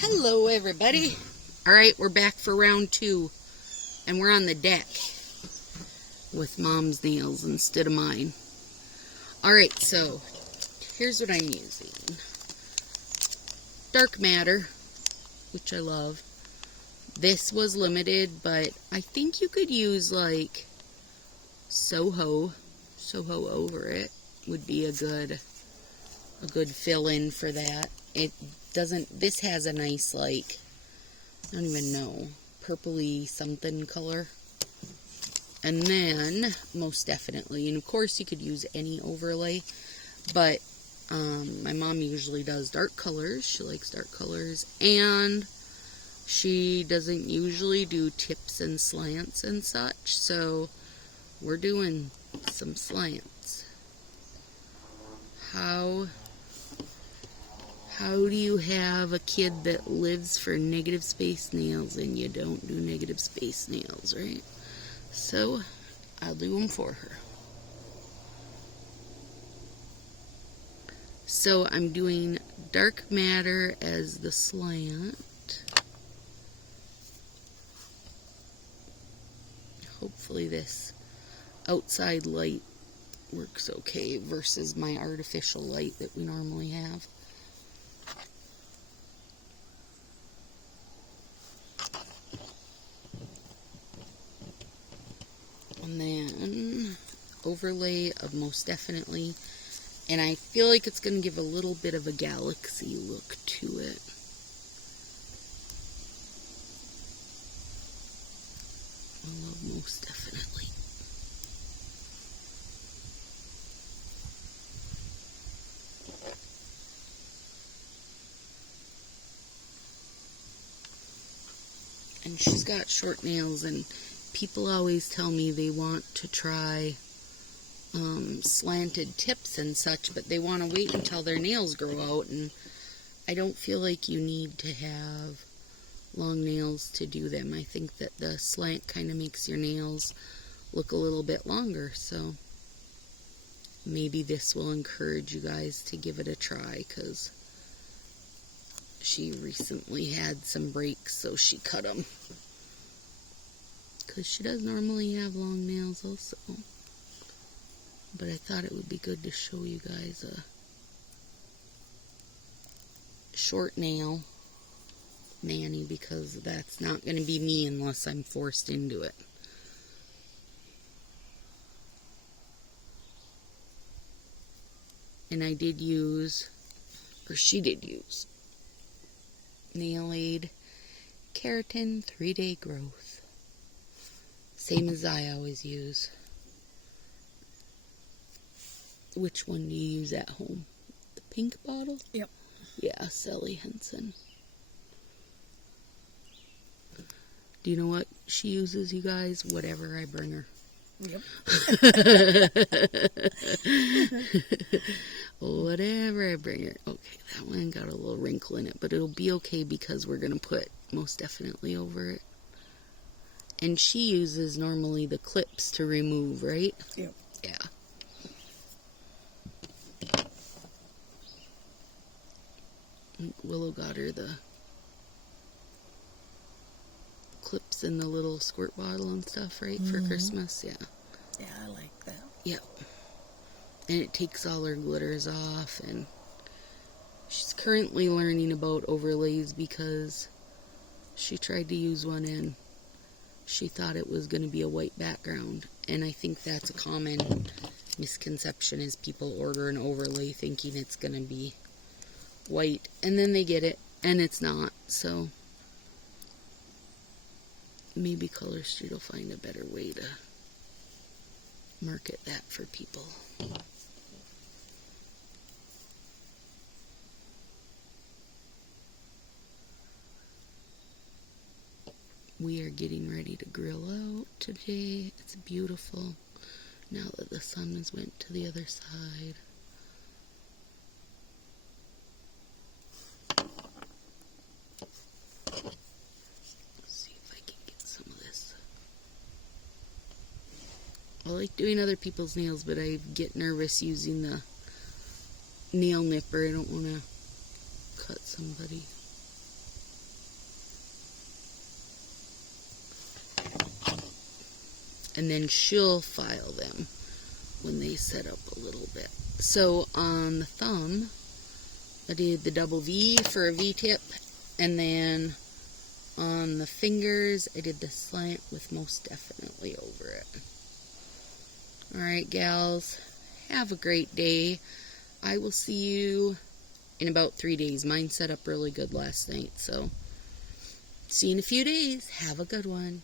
Hello everybody. Alright, we're back for round 2. And we're on the deck with Mom's nails instead of mine. Alright, so here's what I'm using. Dark Matter, which I love. This was limited, but I think you could use like Soho over it would be a good fill-in for that. It doesn't, this has a nice, like, I don't even know, purpley something color. And then, most definitely, and of course you could use any overlay, but my mom usually does dark colors. She likes dark colors, and she doesn't usually do tips and slants and such, so we're doing some slants. How do you have a kid that lives for negative space nails and you don't do negative space nails, right? So, I'll do them for her. So, I'm doing Dark Matter as the slant. Hopefully this outside light works okay versus my artificial light that we normally have. And then overlay of Most Definitely, and I feel like it's going to give a little bit of a galaxy look to it. I love Most Definitely. And she's got short nails, and people always tell me they want to try slanted tips and such, but they want to wait until their nails grow out, and I don't feel like you need to have long nails to do them. I think that the slant kind of makes your nails look a little bit longer, so maybe this will encourage you guys to give it a try, because she recently had some breaks, so she cut them. Because she does normally have long nails also. But I thought it would be good to show you guys a short nail mani, because that's not going to be me unless I'm forced into it. And I did use, or she did use, Nail Aid Keratin 3-Day Growth. Same as I always use. Which one do you use at home? The pink bottle? Yep. Yeah, Sally Henson. Do you know what she uses, you guys? Whatever I bring her. Yep. Whatever I bring her. Okay, that one got a little wrinkle in it, but it'll be okay because we're going to put Most Definitely over it. And she uses normally the clips to remove, right? Yep. Yeah. Willow got her the clips in the little squirt bottle and stuff, right? For Christmas, yeah. Yeah, I like that. Yep. And it takes all her glitters off, and she's currently learning about overlays because she tried to use one and she thought it was going to be a white background. And I think that's a common misconception, is people order an overlay thinking it's going to be white, and then they get it and it's not. So maybe Color Street will find a better way to market that for people. We are getting ready to grill out today. It's beautiful now that the sun has went to the other side. I like doing other people's nails, but I get nervous using the nail nipper. I don't want to cut somebody. and then she'll file them when they set up a little bit. So on the thumb, I did the double V for a V-tip, and then on the fingers, I did the slant with most definitely over it. Alright, gals, have a great day. I will see you in about 3 days. Mine set up really good last night, so see you in a few days. Have a good one.